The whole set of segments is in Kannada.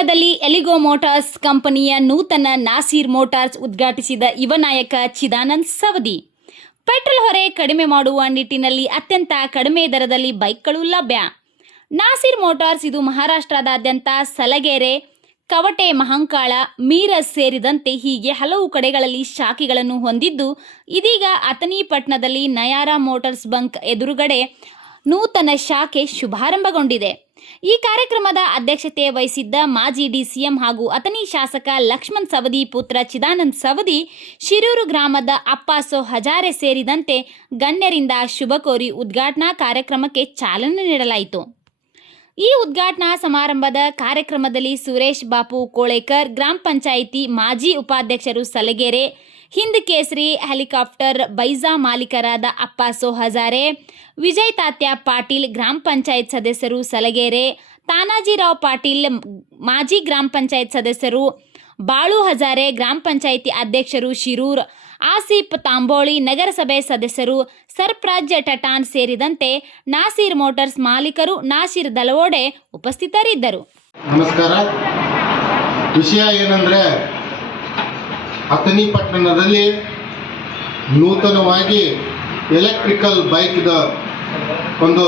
ಪಟ್ಟಣದಲ್ಲಿ ಎಲಿಗೋ ಮೋಟಾರ್ಸ್ ಕಂಪನಿಯ ನೂತನ ನಾಸೀರ್ ಮೋಟಾರ್ಸ್ ಉದ್ಘಾಟಿಸಿದ ಯುವ ನಾಯಕ ಚಿದಾನಂದ್ ಸವದಿ. ಪೆಟ್ರೋಲ್ ಹೊರೆ ಕಡಿಮೆ ಮಾಡುವ ನಿಟ್ಟಿನಲ್ಲಿ ಅತ್ಯಂತ ಕಡಿಮೆ ದರದಲ್ಲಿ ಬೈಕ್ಗಳು ಲಭ್ಯ. ನಾಸೀರ್ ಮೋಟಾರ್ಸ್ ಇದು ಮಹಾರಾಷ್ಟ್ರದಾದ್ಯಂತ ಸಲಗೆರೆ, ಕವಟೆ, ಮಹಂಕಾಳ, ಮೀರಜ್ ಸೇರಿದಂತೆ ಹೀಗೆ ಹಲವು ಕಡೆಗಳಲ್ಲಿ ಶಾಖೆಗಳನ್ನು ಹೊಂದಿದ್ದು, ಇದೀಗ ಅಥಣಿ ಪಟ್ಟಣದಲ್ಲಿ ನಯಾರಾ ಮೋಟಾರ್ಸ್ ಬಂಕ್ ಎದುರುಗಡೆ ನೂತನ ಶಾಖೆ ಶುಭಾರಂಭಗೊಂಡಿದೆ. ಈ ಕಾರ್ಯಕ್ರಮದ ಅಧ್ಯಕ್ಷತೆ ವಹಿಸಿದ್ದ ಮಾಜಿ ಡಿಸಿಎಂ ಹಾಗೂ ಅಥಣಿ ಶಾಸಕ ಲಕ್ಷ್ಮಣ್ ಸವದಿ ಪುತ್ರ ಚಿದಾನಂದ್ ಸವದಿ, ಶಿರೂರು ಗ್ರಾಮದ ಅಪ್ಪಾಸೋ ಹಜಾರೆ ಸೇರಿದಂತೆ ಗಣ್ಯರಿಂದ ಶುಭ ಕೋರಿ ಉದ್ಘಾಟನಾ ಕಾರ್ಯಕ್ರಮಕ್ಕೆ ಚಾಲನೆ ನೀಡಲಾಯಿತು. ಈ ಉದ್ಘಾಟನಾ ಸಮಾರಂಭದ ಕಾರ್ಯಕ್ರಮದಲ್ಲಿ ಸುರೇಶ್ ಬಾಪು ಕೋಳೇಕರ್, ಗ್ರಾಮ ಪಂಚಾಯಿತಿ ಮಾಜಿ ಉಪಾಧ್ಯಕ್ಷರು ಸಲಗೆರೆ, ಹಿಂದ್ ಕೇಸರಿ ಹೆಲಿಕಾಪ್ಟರ್ ಬೈಜಾ ಮಾಲೀಕರಾದ ಅಪ್ಪಾಸೋ ಹಜಾರೆ, ವಿಜಯ್ ತಾತ್ಯ ಪಾಟೀಲ್, ಗ್ರಾಮ ಪಂಚಾಯತ್ ಸದಸ್ಯರು ಸಲಗೆರೆ, ತಾನಾಜಿರಾವ್ ಪಾಟೀಲ್ ಮಾಜಿ ಗ್ರಾಮ ಪಂಚಾಯತ್ ಸದಸ್ಯರು, ಬಾಳು ಹಜಾರೆ ಗ್ರಾಮ ಪಂಚಾಯಿತಿ ಅಧ್ಯಕ್ಷರು ಶಿರೂರ್, ಆಸಿಫ್ ತಾಂಬೋಳಿ ನಗರಸಭೆ ಸದಸ್ಯರು, ಸರ್ಪ್ರಾಜ್ ಟಟಾನ್ ಸೇರಿದಂತೆ ನಾಸೀರ್ ಮೋಟಾರ್ಸ್ ಮಾಲೀಕರು, ನಾಸೀರ್ ದಲವೋಡೆ ಉಪಸ್ಥಿತರಿದ್ದರು. ನಮಸ್ಕಾರ. ವಿಷಯ ಏನಂದ್ರೆ, ಅಥಣಿ ಪಟ್ಟಣದಲ್ಲಿ ನೂತನವಾಗಿ ಎಲೆಕ್ಟ್ರಿಕಲ್ ಬೈಕ್ದ ಒಂದು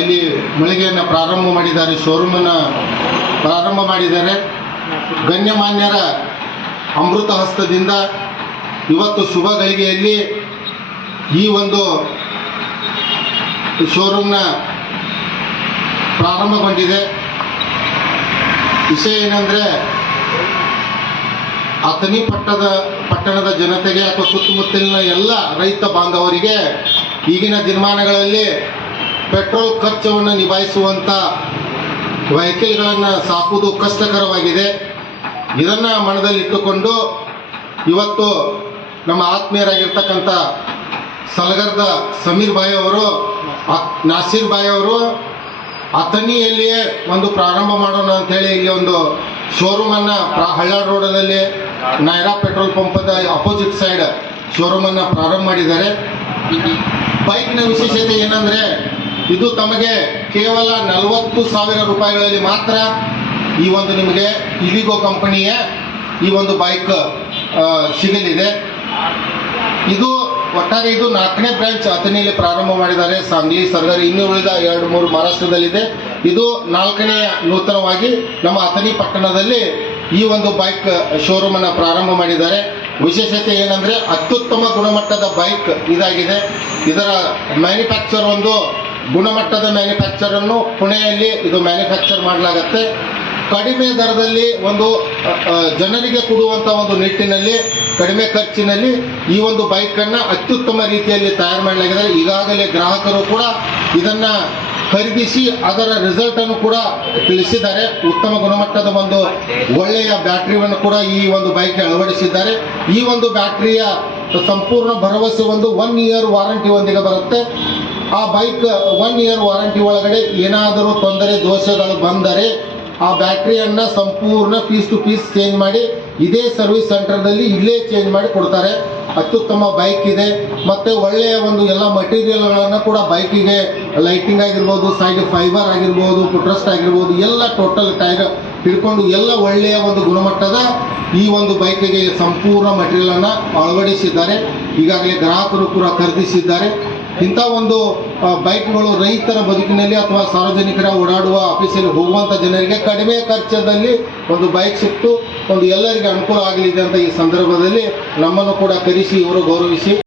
ಇಲ್ಲಿ ಮಳಿಗೆಯನ್ನು ಪ್ರಾರಂಭ ಮಾಡಿದ್ದಾರೆ, ಶೋರೂಮನ್ನು ಪ್ರಾರಂಭ ಮಾಡಿದ್ದಾರೆ. ಗಣ್ಯಮಾನ್ಯರ ಅಮೃತ ಹಸ್ತದಿಂದ ಇವತ್ತು ಶುಭ ಗಳಿಗೆಯಲ್ಲಿ ಈ ಒಂದು ಶೋರೂಮ್ನ ಪ್ರಾರಂಭಗೊಂಡಿದೆ. ವಿಷಯ ಏನಂದರೆ, ಅಥಣಿ ಪಟ್ಟಣದ ಜನತೆಗೆ ಅಥವಾ ಸುತ್ತಮುತ್ತಲಿನ ಎಲ್ಲ ರೈತ ಬಾಂಧವರಿಗೆ ಈಗಿನ ದಿನಮಾನಗಳಲ್ಲಿ ಪೆಟ್ರೋಲ್ ಖರ್ಚವನ್ನು ನಿಭಾಯಿಸುವಂಥ ವೆಹಿಕಲ್ಗಳನ್ನು ಸಾಕುವುದು ಕಷ್ಟಕರವಾಗಿದೆ. ಇದನ್ನು ಮನದಲ್ಲಿಟ್ಟುಕೊಂಡು ಇವತ್ತು ನಮ್ಮ ಆತ್ಮೀಯರಾಗಿರ್ತಕ್ಕಂಥ ಸಲಗರದ ಸಮೀರ್ ಭಾಯ್ ಅವರು, ನಾಸೀರ್ ಭಾಯ್ ಅವರು ಅಥಣಿಯಲ್ಲಿಯೇ ಒಂದು ಪ್ರಾರಂಭ ಮಾಡೋಣ ಅಂಥೇಳಿ ಇಲ್ಲಿ ಒಂದು ಶೋರೂಮನ್ನು ಹಳ್ಳಾಳ್ ರೋಡಲ್ಲಿ ನೈರಾ ಪೆಟ್ರೋಲ್ ಪಂಪದ ಅಪೋಸಿಟ್ ಸೈಡ್ ಶೋರೂಮನ್ನು ಪ್ರಾರಂಭ ಮಾಡಿದ್ದಾರೆ. ಬೈಕ್ನ ವಿಶೇಷತೆ ಏನಂದರೆ, ಇದು ತಮಗೆ ಕೇವಲ 40,000 ರೂಪಾಯಿಗಳಲ್ಲಿ ಮಾತ್ರ ಈ ಒಂದು ನಿಮಗೆ ಇಲಿಗೋ ಕಂಪನಿಯ ಈ ಒಂದು ಬೈಕ್ ಸಿಗಲಿದೆ. ಇದು ಒಟ್ಟಾರೆ ಇದು 4ನೇ ಬ್ರಾಂಚ್ ಅಥಣಿಯಲ್ಲಿ ಪ್ರಾರಂಭ ಮಾಡಿದ್ದಾರೆ. ಸಾಂಗ್ಲಿ, ಸರ್ಗರಿ, ಇನ್ನೂ ಉಳಿದ 2-3 ಮಹಾರಾಷ್ಟ್ರದಲ್ಲಿದೆ. ಇದು 4ನೇ ನೂತನವಾಗಿ ನಮ್ಮ ಅಥಣಿ ಪಟ್ಟಣದಲ್ಲಿ ಈ ಒಂದು ಬೈಕ್ ಶೋರೂಮನ್ನು ಪ್ರಾರಂಭ ಮಾಡಿದ್ದಾರೆ. ವಿಶೇಷತೆ ಏನಂದರೆ, ಅತ್ಯುತ್ತಮ ಗುಣಮಟ್ಟದ ಬೈಕ್ ಇದಾಗಿದೆ. ಇದರ ಮ್ಯಾನುಫ್ಯಾಕ್ಚರ್ ಒಂದು ಗುಣಮಟ್ಟದ ಮ್ಯಾನುಫ್ಯಾಕ್ಚರನ್ನು ಪುಣೆಯಲ್ಲಿ ಇದು ಮ್ಯಾನುಫ್ಯಾಕ್ಚರ್ ಮಾಡಲಾಗತ್ತೆ. ಕಡಿಮೆ ದರದಲ್ಲಿ ಒಂದು ಜನರಿಗೆ ಕೊಡುವಂಥ ಒಂದು ನಿಟ್ಟಿನಲ್ಲಿ ಕಡಿಮೆ ಖರ್ಚಿನಲ್ಲಿ ಈ ಒಂದು ಬೈಕನ್ನು ಅತ್ಯುತ್ತಮ ರೀತಿಯಲ್ಲಿ ತಯಾರು ಮಾಡಲಾಗಿದೆ. ಈಗಾಗಲೇ ಗ್ರಾಹಕರು ಕೂಡ ಇದನ್ನು ಖರೀದಿಸಿ ಅದರ ರಿಸಲ್ಟನ್ನು ಕೂಡ ತಿಳಿಸಿದ್ದಾರೆ. ಉತ್ತಮ ಗುಣಮಟ್ಟದ ಒಂದು ಒಳ್ಳೆಯ ಬ್ಯಾಟ್ರಿಯನ್ನು ಕೂಡ ಈ ಒಂದು ಬೈಕ್ಗೆ ಅಳವಡಿಸಿದ್ದಾರೆ. ಈ ಒಂದು ಬ್ಯಾಟ್ರಿಯ ಸಂಪೂರ್ಣ ಭರವಸೆ ಒಂದು 1 ಇಯರ್ ವಾರಂಟಿ ಒಂದಿಗೆ ಬರುತ್ತೆ. ಆ ಬೈಕ್ 1 ಇಯರ್ ವಾರಂಟಿ ಒಳಗಡೆ ಏನಾದರೂ ತೊಂದರೆ ದೋಷಗಳು ಬಂದರೆ ಆ ಬ್ಯಾಟ್ರಿಯನ್ನು ಸಂಪೂರ್ಣ ಪೀಸ್ ಟು ಪೀಸ್ ಚೇಂಜ್ ಮಾಡಿ ಇದೇ ಸರ್ವಿಸ್ ಸೆಂಟರ್ದಲ್ಲಿ ಇಲ್ಲೇ ಚೇಂಜ್ ಮಾಡಿ ಕೊಡ್ತಾರೆ. ಅತ್ಯುತ್ತಮ ಬೈಕ್ ಇದೆ. ಮತ್ತು ಒಳ್ಳೆಯ ಒಂದು ಎಲ್ಲ ಮಟೀರಿಯಲ್ಗಳನ್ನು ಕೂಡ ಬೈಕಿಗೆ ಲೈಟಿಂಗ್ ಆಗಿರ್ಬೋದು, ಸೈಡ್ ಫೈಬರ್ ಆಗಿರ್ಬೋದು, ಫುಟ್ರೆಸ್ಟ್ ಆಗಿರ್ಬೋದು, ಎಲ್ಲ ಟೋಟಲ್ ಟೈರ್ ಹಿಡ್ಕೊಂಡು ಎಲ್ಲ ಒಳ್ಳೆಯ ಒಂದು ಗುಣಮಟ್ಟದ ಈ ಒಂದು ಬೈಕಿಗೆ ಸಂಪೂರ್ಣ ಮಟೀರಿಯಲನ್ನು ಅಳವಡಿಸಿದ್ದಾರೆ. ಈಗಾಗಲೇ ಗ್ರಾಹಕರು ಕೂಡ ಖರೀದಿಸಿದ್ದಾರೆ. ಇಂಥ ಒಂದು ಬೈಕ್ಗಳು ರೈತರ ಬದುಕಿನಲ್ಲಿ ಅಥವಾ ಸಾರ್ವಜನಿಕರ ಓಡಾಡುವ ಆಫೀಸಲ್ಲಿ ಹೋಗುವಂಥ ಜನರಿಗೆ ಕಡಿಮೆ ಖರ್ಚದಲ್ಲಿ ಒಂದು ಬೈಕ್ ಸಿಕ್ತು, ಒಂದು ಎಲ್ಲರಿಗೆ ಅನುಕೂಲ ಆಗಲಿದೆ ಅಂತ ಈ ಸಂದರ್ಭದಲ್ಲಿ ನಮ್ಮನ್ನು ಕೂಡ ಕರೆಸಿ ಇವರು ಗೌರವಿಸಿ